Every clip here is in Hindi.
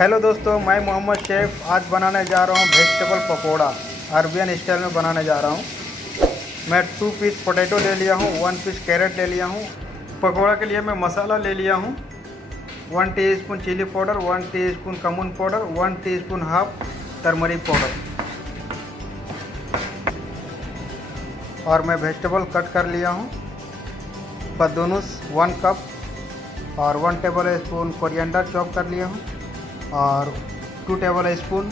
हेलो दोस्तों, मैं मोहम्मद शेफ़ आज बनाने जा रहा हूँ वेजिटेबल पकोड़ा। अरबियन स्टाइल में बनाने जा रहा हूँ। मैं 2 पीस पोटैटो ले लिया हूँ, 1 पीस कैरेट ले लिया हूँ। पकोड़ा के लिए मैं मसाला ले लिया हूँ 1 teaspoon chilli powder, 1 teaspoon cumin powder, 1 teaspoon half turmeric powder. और मैं वेजिटेबल कट कर लिया हूँ। बदनुश 1 कप और 1 टेबल स्पून कोरिएंडर चॉप कर लिया हूँ और 2 टेबल स्पून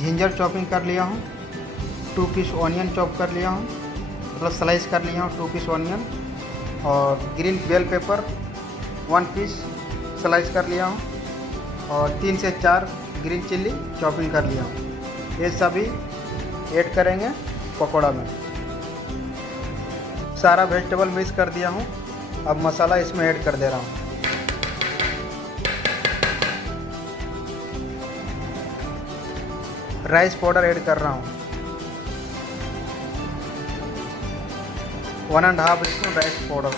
जिंजर चॉपिंग कर लिया हूँ। 2 पीस ऑनियन चॉप कर लिया हूँ, मतलब स्लाइस कर लिया हूँ 2 पीस ऑनियन। और green bell pepper 1 piece slice कर लिया हूँ और 3 से 4 ग्रीन चिल्ली चॉपिंग कर लिया हूँ। ये सभी ऐड करेंगे पकोड़ा में। सारा वेजिटेबल मिक्स कर दिया हूँ। अब मसाला इसमें ऐड कर दे रहा हूँ। राइस पाउडर ऐड कर रहा हूँ, 1.5 spoon rice powder.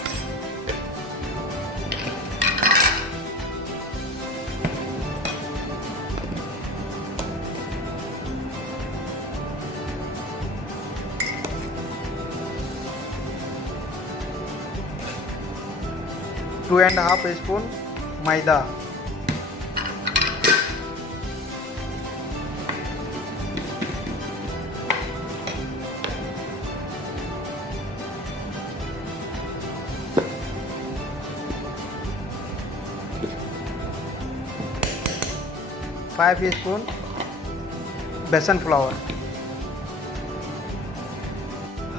Two and half spoon maida. Five spoon besan flour.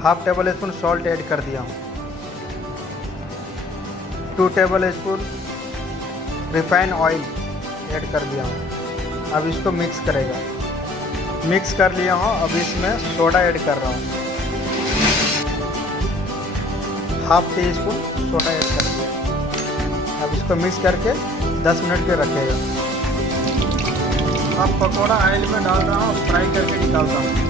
Half tablespoon salt add कर दिया हूँ। 2 tablespoon refined oil add कर दिया हूँ। अब इसको मिक्स करेगा। मिक्स कर लिया हूँ। अब इसमें सोडा ऐड कर रहा हूँ, half tea spoon soda add कर दिया। अब इसको मिक्स करके 10 मिनट के रखेगा। अब पकोड़ा ऑयल में डाल रहा हूँ, फ्राई करके निकालता हूँ।